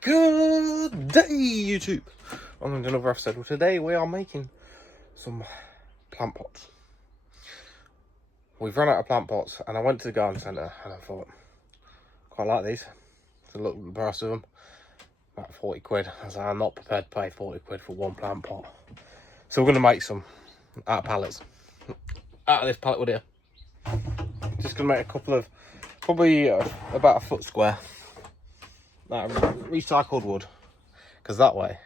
Good day, YouTube. On to another episode. Well, today we are making some plant pots. We've run out of plant pots, and I went to the garden centre and I thought, quite like these. To look at the price of them, about 40 quid. I was like, I'm not prepared to pay 40 quid for one plant pot. So we're going to make some out of pallets. Out of this pallet wood here. Just going to make a couple of, probably about a foot square. That recycled wood, because that way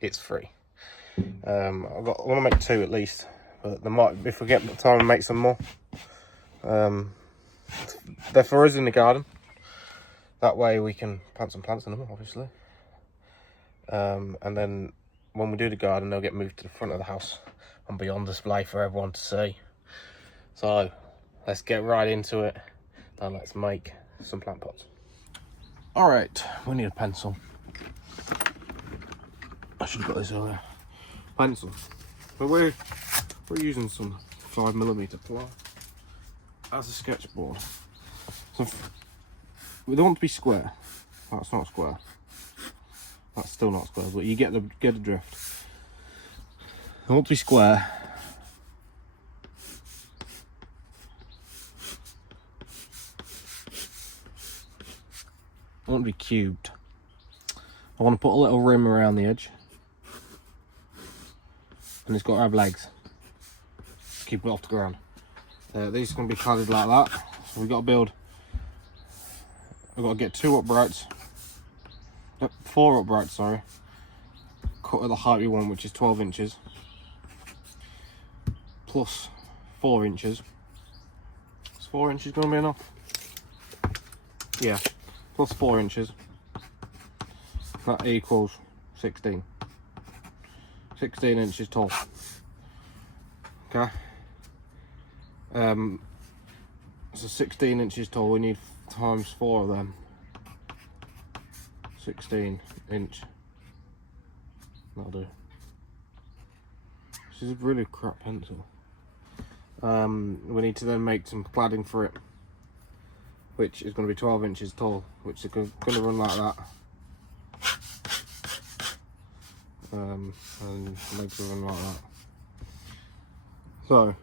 it's free. I want to make two at least, but there might, if we get time to make some more. They're for us in the garden. That way we can plant some plants in them, obviously. And then when we do the garden, they'll get moved to the front of the house and be on display for everyone to see. So let's get right into it and let's make some plant pots. All right, we need a pencil. I should have got this earlier. Pencil. But we're using some 5mm ply as a sketchboard. So we don't want to be square. That's not square. That's still not square, but you get the drift. I want to be square. I want to be cubed. I want to put a little rim around the edge. And it's got to have legs. Keep it off the ground. These are going to be cladded like that. So we've got to build. We've got to get 2 uprights. 4 uprights, sorry. Cut at the height we want, which is 12 inches. Plus 4 inches. Is 4 inches going to be enough? Yeah. Plus 4 inches. That equals 16. 16 inches tall. Okay. So 16 inches tall, we need times 4 of them. 16 inch. That'll do. This is a really crap pencil. We need to then make some cladding for it, which is going to be 12 inches tall, which is going to run like that. And legs will run like that. So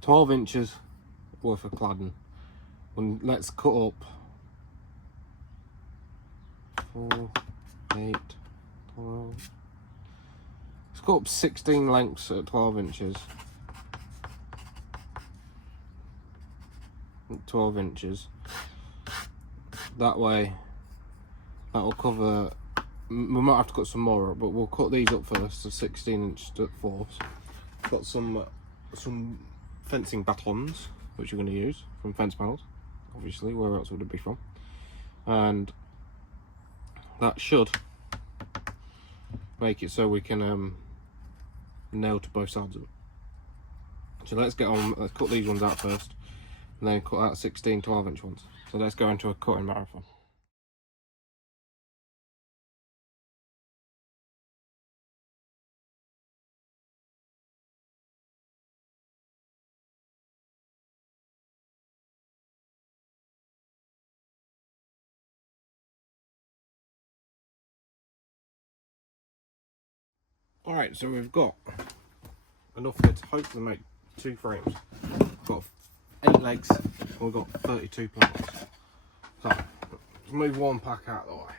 12 inches worth of cladding. And let's cut up 4, 8, 12. Let's cut up 16 lengths at 12 inches. 12 inches. That way, that'll cover. We might have to cut some more up, but we'll cut these up first. So 16-inch fours. Got some fencing batons, which you're going to use from fence panels. Obviously, where else would it be from? And that should make it so we can nail to both sides of it. So let's get on. Let's cut these ones out first, and then cut out 16 12-inch ones. So let's go into a cutting marathon. Alright, so we've got enough here to hopefully make 2 frames. We've got 8 legs, and we've got 32 plants. So, let's move one pack out of the way.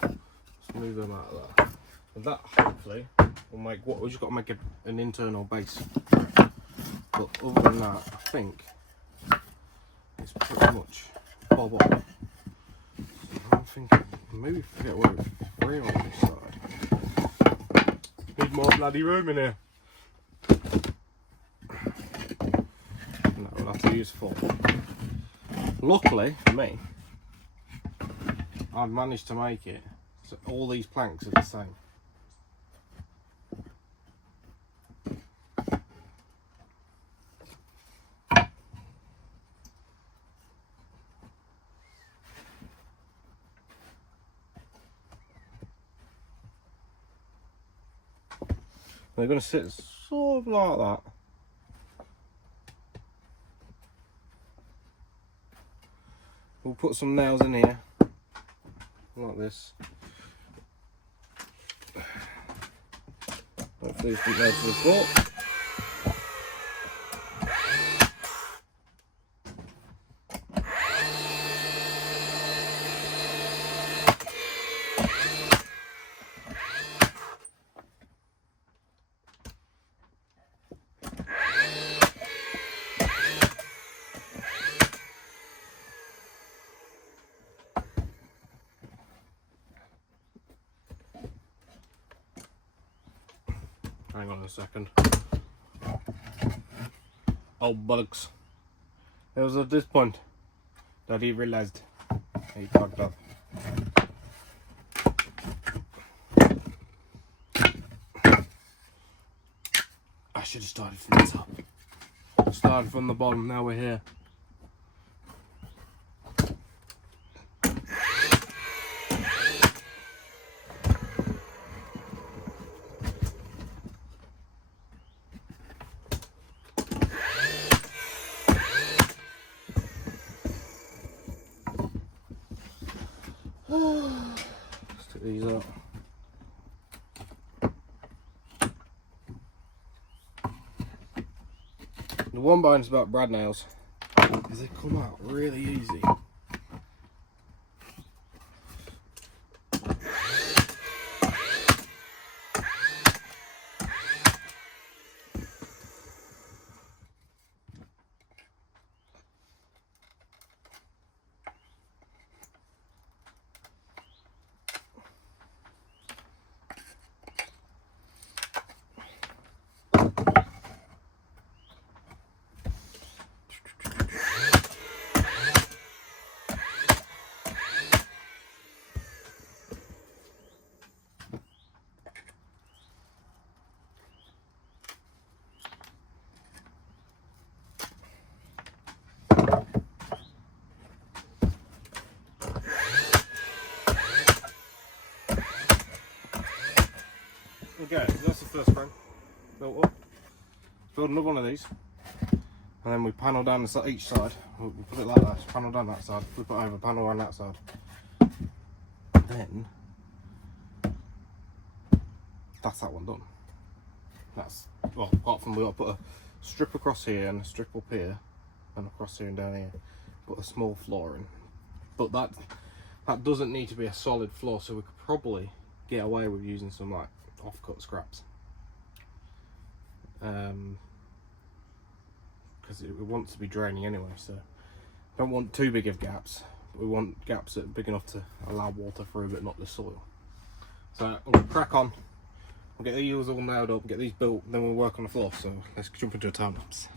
Let's move them out of there. And that hopefully will make what we've just got to make an internal base. But other than that, I think it's pretty much bob on. So I'm thinking maybe forget where it's free on this side. Need more bloody room in here. No, we'll have to use 4. Luckily for me, I've managed to make it so all these planks are the same. They're going to sit sort of like that. we'll put some nails in here, like this. Hopefully it's nailed to the floor. Hang on a second. Oh, bugs. It was at this point that he realised he fucked up. I should have started from the top. Started from the bottom, now we're here. Let's take these out. The one bonus about brad nails is they come out really easy. Okay, so that's the first frame built up. Build another one of these, and then we panel down each side. We'll put it like that, panel down that side, flip it over, panel on that side. Then, that's that one done. That's, well, apart from we've got to put a strip across here and a strip up here, and across here and down here. Put a small floor in. But that doesn't need to be a solid floor, so we could probably get away with using some like off-cut scraps, because it wants to be draining anyway, so don't want too big of gaps, but we want gaps that are big enough to allow water through but not the soil. So I'm going to crack on, we'll get these all nailed up, get these built, then we'll work on the floor. So let's jump into a time lapse.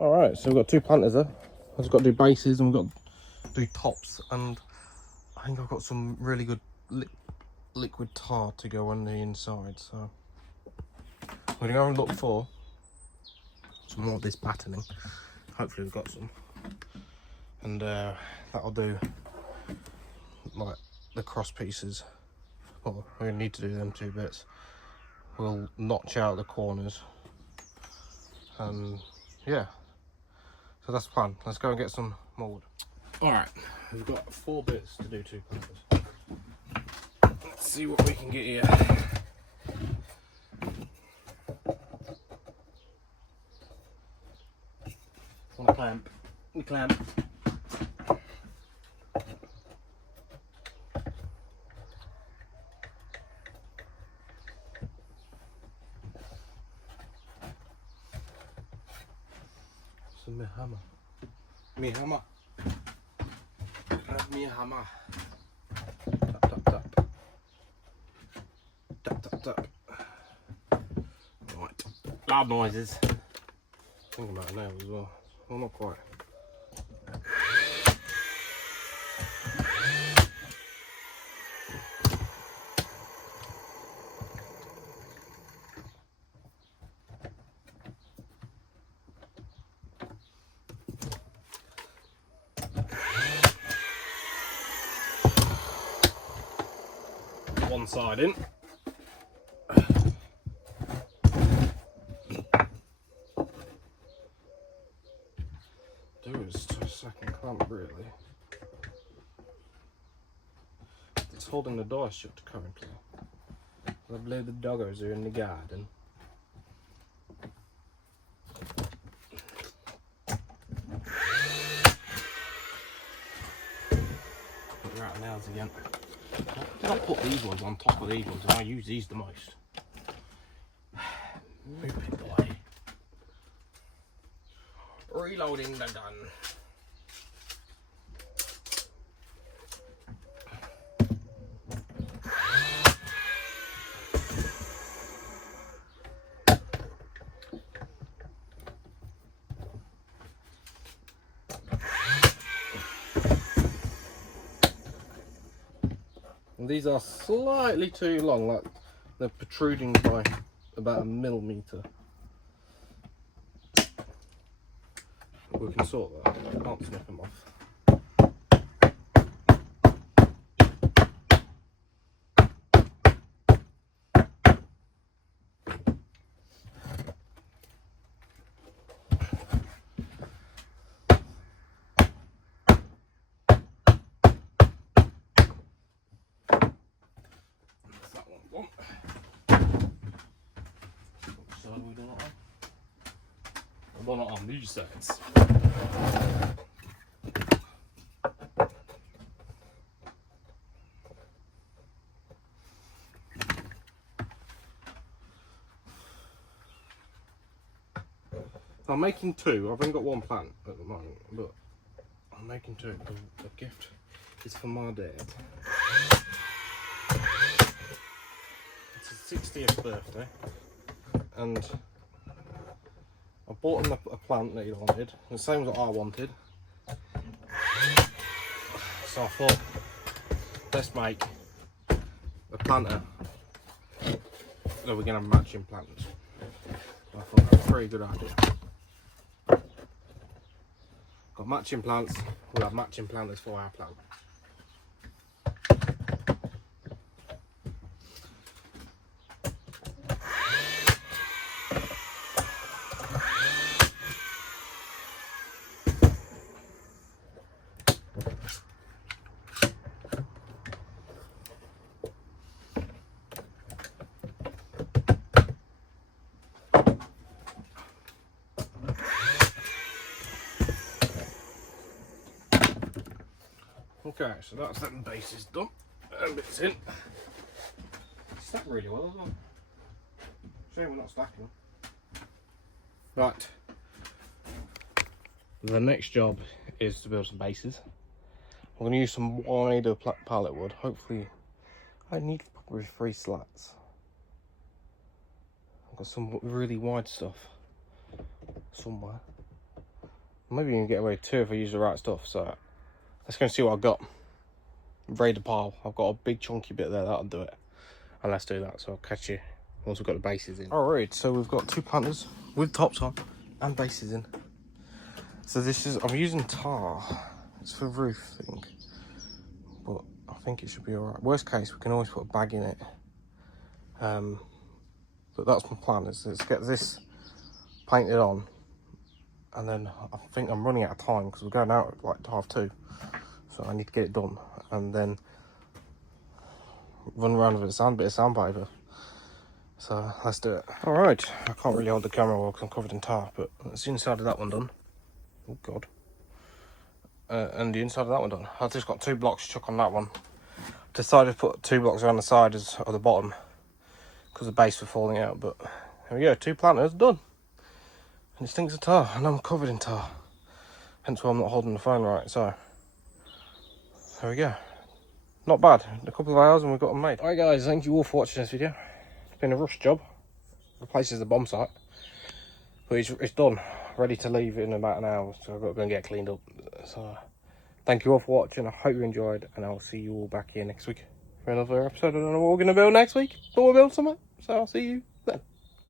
Alright, so we've got two planters there. I've just got to do bases and we've got to do tops, and I think I've got some really good liquid tar to go on the inside, so I'm going to go and look for some more of this patterning. Hopefully we've got some, and that'll do like the cross pieces. Well, we need to do them 2 bits. We'll notch out the corners, and yeah, so that's the plan. Let's go and get some more wood. Alright, we've got 4 bits to do 2 planters. Let's see what we can get here. On a clamp. We clamp. So me hammer. Me hammer. Grab me a hammer. Tap tap tap. Tap tap tap. Right. Loud noises. Thinking about a nail as well. Well, not quite. One side in. Do is to a second clamp really. It's holding the door shut currently. I believe the doggos are in the garden. Put right nails again. Did I put these ones on top of these ones and I use these the most? Moving away. Reloading the gun. And these are slightly too long, like they're protruding by about 1 millimetre. We can sort that. Can't snip them off. That's that one. So we do not on. Well, not on these sides. I'm making two. I've only got one plant at the moment, but I'm making two. The gift is for my dad. It's his 60th birthday, and I bought him a plant that he wanted, the same as what I wanted. So I thought, let's make a planter so we're gonna have matching planters. I thought that was a very good idea. Got matching plants, we'll have matching planters for our plant. Okay, so that's them bases done. And bits in. Stacked really well as well. Shame we're not stacking them. Right. The next job is to build some bases. I'm going to use some wider pallet wood. Hopefully, I need probably 3 slats. I've got some really wide stuff somewhere. Maybe you can get away with 2 if I use the right stuff. So let's go and see what I've got. Raid the pile. I've got a big chunky bit there, that'll do it. And let's do that. So I'll catch you once we've got the bases in. Alright, so we've got 2 planters with tops on and bases in. So this is, I'm using tar. It's for roof thing. But I think it should be alright. Worst case, we can always put a bag in it. But that's my plan, is let's get this painted on. And then I think I'm running out of time because we're going out at like 2:30. So I need to get it done. And then run around with a bit of sandpaper. So let's do it. Alright, I can't really hold the camera well because I'm covered in tar, but that's the inside of that one done. Oh god. And the inside of that one done. I've just got 2 blocks chuck on that one. Decided to put 2 blocks around the side of the bottom because the base was falling out, but here we go, 2 planters done. And it stinks of tar, and I'm covered in tar. Hence why I'm not holding the phone right, so there we go. Not bad. A couple of hours and we've got them made. Alright guys, thank you all for watching this video. It's been a rush job. The place is a bomb site. But it's done. ready to leave in about an hour, so I've got to go and get cleaned up. So thank you all for watching. I hope you enjoyed, and I'll see you all back here next week for another episode. I don't know what we're going to build next week, but we'll build something. So I'll see you